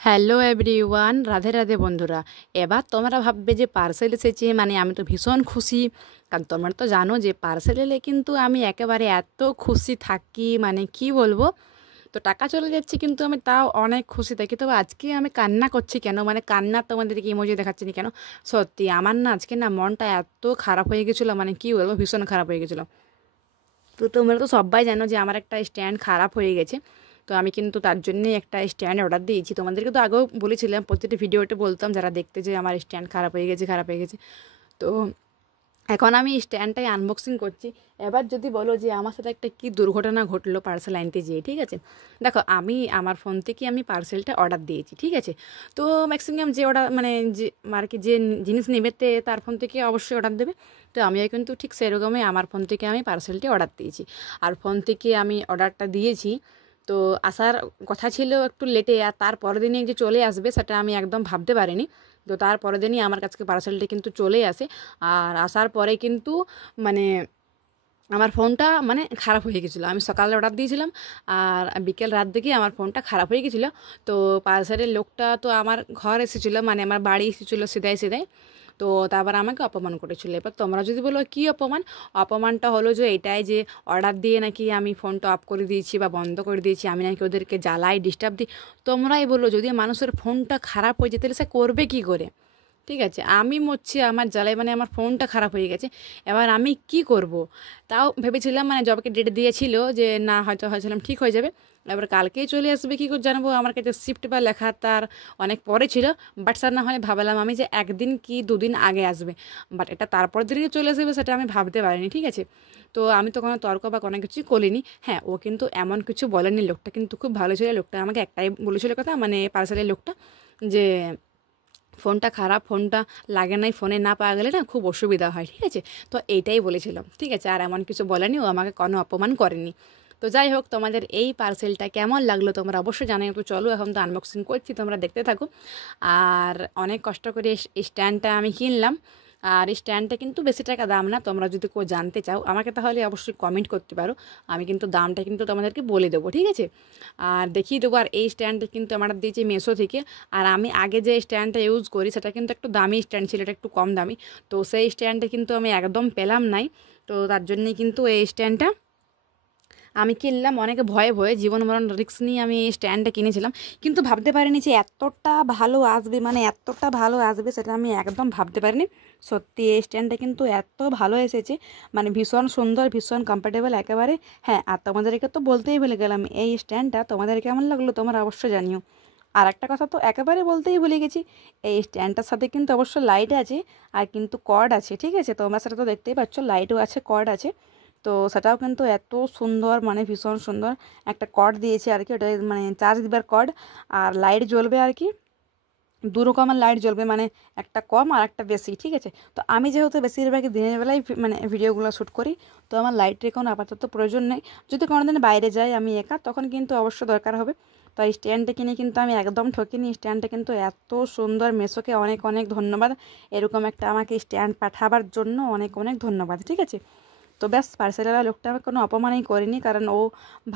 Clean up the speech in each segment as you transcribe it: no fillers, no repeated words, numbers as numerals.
Hello everyone, Radhe Radhe বন্ধুরা। এবার তোমরা ভাববে যে পার্সেল এসেছে, মানে আমি তো ভীষণ খুশি। কারণ তোমরা তো জানো যে পার্সেল এলে কিন্তু আমি একেবারে এত খুশি থাকি, মানে কি বলবো। তো টাকা চলে যাচ্ছে কিন্তু আমি তাও অনেক খুশি থাকি। তবে আজকে আমি কান্না করছি কেন, মানে কান্না তোমাদেরকে ইমোজি দেখাচ্ছি না কেন, সত্যি আমার না আজকে না মনটা এত খারাপ হয়ে গেছিলো, মানে কি বলবো, ভীষণ খারাপ হয়ে গেছিলো। তো তোমরা তো সবাই জানো যে আমার একটা স্ট্যান্ড খারাপ হয়ে গেছে। তো আমি কিন্তু তার জন্যই একটা স্ট্যান্ড অর্ডার দিয়েছি। তোমাদেরকে তো আগেও বলেছিলাম, প্রতিটি ভিডিওতে বলতাম যারা দেখতে, যে আমার স্ট্যান্ড খারাপ হয়ে গেছে, খারাপ হয়ে গেছে। তো এখন আমি স্ট্যান্ডটাই আনবক্সিং করছি। এবার যদি বলো যে আমার সাথে একটা কি দুর্ঘটনা ঘটলো পার্সেল আনতে যেয়ে, ঠিক আছে। দেখো, আমি আমার ফোন থেকে আমি পার্সেলটা অর্ডার দিয়েছি, ঠিক আছে। তো ম্যাক্সিমাম যে অর্ডার, মানে যে আর কি, যে জিনিস নেবে তার ফোন থেকে অবশ্যই অর্ডার দেবে। তো আমিও কিন্তু ঠিক সেরকমই আমার ফোন থেকে আমি পার্সেলটি অর্ডার দিয়েছি। আর ফোন থেকে আমি অর্ডারটা দিয়েছি। তো আসার কথা ছিল একটু লেটে, আর তার পরের দিনে যে চলে আসবে সেটা আমি একদম ভাবতে পারিনি। তো তার পরের দিনই আমার কাছে পার্সেলটি কিন্তু চলে আসে। আর আসার পরে কিন্তু মানে আমার ফোনটা মানে খারাপ হয়ে গেছিলো। আমি সকালে অর্ডার দিয়েছিলাম, আর বিকেল রাত দিকে আমার ফোনটা খারাপ হয়ে গেছিলো। তো পার্সেলের লোকটা তো আমার ঘর এসেছিলো, মানে আমার বাড়ি এসেছিলো সিধাই সিধাই। তো তারপর আমাকে অপমান করেছিল। এবার তোমরা যদি বলো কী অপমান, অপমানটা হলো যে এটাই যে অর্ডার দিয়ে নাকি আমি ফোনটা অফ করে দিয়েছি বা বন্ধ করে দিয়েছি, আমি নাকি ওদেরকে জ্বালাই, ডিস্টার্ব দিই। তোমরাই বলো, যদি মানুষের ফোনটা খারাপ হয়ে যায় তাহলে সে করবে কী করে? ঠিক আছে, আমি মরছি আমার জ্বালায়, মানে আমার ফোনটা খারাপ হয়ে গেছে। এবার আমি কি করব? তাও ভেবেছিলাম, মানে জবকে ডেট দিয়েছিল যে না, হয়তো হয়েছিলাম ঠিক হয়ে যাবে। এবার কালকেই চলে আসবে, কী করে জানবো? আমার কাছে শিফট বা লেখা তার অনেক পরে ছিল। বাট স্যার না হয় ভাবলাম আমি যে একদিন কি দুদিন আগে আসবে, বাট এটা তারপর দিনই চলে আসবে সেটা আমি ভাবতে পারিনি, ঠিক আছে। তো আমি তো কোনো তর্ক বা কোনো কিছুই করিনি। হ্যাঁ, ও কিন্তু এমন কিছু বলেনি, লোকটা কিন্তু খুব ভালো ছিল। লোকটা আমাকে একটাই বলেছিল কথা, মানে পার্সেলের লোকটা, যে ফোনটা খারাপ, ফোনটা লাগে নাই, ফোনে না পাওয়া গেলে না খুব অসুবিধা হয়, ঠিক আছে। তো এইটাই বলেছিলাম, ঠিক আছে। আর এমন কিছু বলেনি, ও আমাকে কোনো অপমান করেনি। তো যাই হোক, তোমাদের এই পার্সেলটা কেমন লাগলো তোমরা অবশ্যই জানাই। তো চলো, এখন তো আনবক্সিং করছি, তোমরা দেখতে থাকো। আর অনেক কষ্ট করে স্ট্যান্ডটা আমি কিনলাম। আর এই স্ট্যান্ডটা কিন্তু বেশি টাকা দাম না। তোমরা যদি কেউ জানতে চাও আমাকে, তাহলে অবশ্যই কমেন্ট করতে পারো। আমি কিন্তু দামটা কিন্তু তোমাদেরকে বলে দেবো, ঠিক আছে। আর দেখিয়ে দেবো। আর এই স্ট্যান্ডটা কিন্তু আমরা দিয়েছি মেশো থেকে। আর আমি আগে যে স্ট্যান্ডটা ইউজ করি সেটা কিন্তু একটু দামি স্ট্যান্ড ছিল, এটা একটু কম দামি। তো সেই স্ট্যান্ডটা কিন্তু আমি একদম পেলাম নাই। তো তার জন্যই কিন্তু এই স্ট্যান্ডটা আমি কিনলাম অনেকে ভয়ে ভয়ে, জীবন মরণ রিস্ক নিয়ে আমি এই স্ট্যান্ডটা কিনেছিলাম। কিন্তু ভাবতে পারিনি যে এতটা ভালো আসবে, মানে এতটা ভালো আসবে সেটা আমি একদম ভাবতে পারিনি। সত্যি এই স্ট্যান্ডটা কিন্তু এত ভালো এসেছে, মানে ভীষণ সুন্দর, ভীষণ কমফোর্টেবল একেবারে। হ্যাঁ, আর তোমাদেরকে তো বলতেই ভুলে গেলাম, এই স্ট্যান্ডটা তোমাদের কেমন লাগলো তোমরা অবশ্যই জানিও। আর একটা কথা তো একেবারে বলতেই ভুলে গেছি, এই স্ট্যান্ডটার সাথে কিন্তু অবশ্য লাইট আছে, আর কিন্তু কর্ড আছে, ঠিক আছে। তোমরা সেটা তো দেখতেই পাচ্ছ, লাইটও আছে, কর্ড আছে। তো সেটাও কিন্তু এত সুন্দর, মানে ভীষণ সুন্দর একটা কর্ড দিয়েছে আর কি, ওটা মানে চার্জ দিবার কর্ড। আর লাইট জ্বলবে আর কি, দু রকমের লাইট জ্বলবে, মানে একটা কম আর একটা বেশি, ঠিক আছে। তো আমি যেহেতু বেশিরভাগই দিনের বেলায় মানে ভিডিওগুলো শ্যুট করি, তো আমার লাইটের কোনো আপাতত প্রয়োজন নেই। যদি কোনো দিন বাইরে যাই আমি একা, তখন কিন্তু অবশ্য দরকার হবে। তো এই স্ট্যান্ডটা কিনে কিন্তু আমি একদম ঠকিনি। স্ট্যান্ডটা কিন্তু এত সুন্দর, মেশোকে অনেক অনেক ধন্যবাদ। এরকম একটা আমাকে স্ট্যান্ড পাঠাবার জন্য অনেক অনেক ধন্যবাদ, ঠিক আছে। তো ব্যাস, পার্সেলওয়ালা লোকটা আমাকে কোনো অপমানই করেনি, কারণ ও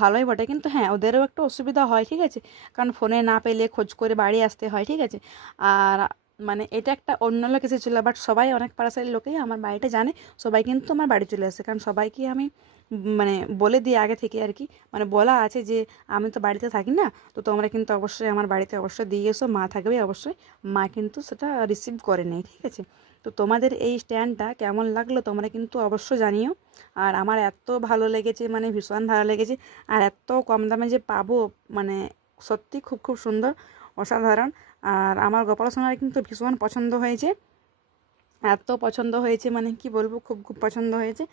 ভালোই বটে। কিন্তু হ্যাঁ, ওদেরও একটু অসুবিধা হয়, ঠিক আছে। কারণ ফোনে না পেলে খোঁজ করে বাড়ি আসতে হয়, ঠিক আছে। আর মানে এটা একটা অন্য লোক এসেছিল, বাট সবাই, অনেক পার্সেলের লোকেই আমার বাড়িটা জানে। সবাই কিন্তু আমার বাড়ি চলে আসে, কারণ সবাইকে আমি মানে বলে দিই আগে থেকে আর কি। মানে বলা আছে যে আমি তো বাড়িতে থাকি না, তো তোমরা কিন্তু অবশ্যই আমার বাড়িতে অবশ্যই দিয়ে এসো, মা থাকবে অবশ্যই। মা কিন্তু সেটা রিসিভ করে নেই, ঠিক আছে। তো তোমাদের এই স্ট্যান্ডটা কেমন লাগলো তোমরা কিন্তু অবশ্যই জানিও। আর আমার এত ভালো লেগেছে, মানে ভীষণ ভালো লেগেছে। আর এত কম দামে যে পাবো, মানে সত্যি খুব খুব সুন্দর, অসাধারণ। আর আমার গোপাল সোনার কিন্তু ভীষণ পছন্দ হয়েছে, এত পছন্দ হয়েছে, মানে কি বলবো, খুব খুব পছন্দ হয়েছে।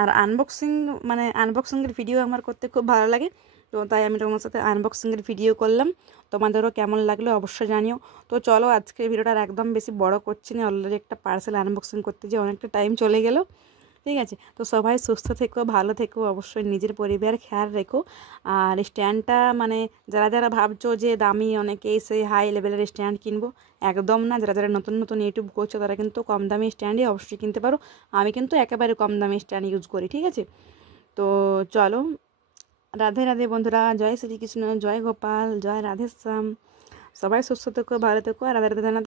আর আনবক্সিং, মানে আনবক্সিংয়ের ভিডিও আমার করতে খুব ভালো লাগে। তো তাই আমি তোমার সাথে আনবক্সিংয়ের ভিডিও করলাম। তোমাদেরও কেমন লাগলো অবশ্যই জানিও। তো চলো, আজকের ভিডিওটা আর একদম বেশি বড় করছি না, অলরেডি একটা পার্সেল আনবক্সিং করতে যে অনেকটা টাইম চলে গেল, ঠিক আছে। তো সবাই সুস্থ থেকো, ভালো থেকো, অবশ্যই নিজের পরিবার খেয়াল রেখো। আর স্ট্যান্ডটা মানে যারা যারা ভাবছো যে দামি, অনেকেই সেই হাই লেভেলের স্ট্যান্ড কিনবো, একদম না। যারা যারা নতুন নতুন ইউটিউব করছো তারা কিন্তু কম দামি স্ট্যান্ডই অবশ্যই কিনতে পারো। আমি কিন্তু একেবারে কম দামি স্ট্যান্ড ইউজ করি, ঠিক আছে। তো চলো, রাধে রাধে বন্ধুরা, জয় শ্রীকৃষ্ণ, জয় গোপাল, জয় রাধেশ্যাম। সবাই সুস্থ থেকো, ভালো থেকো, আর রাধে রাধে জানাতে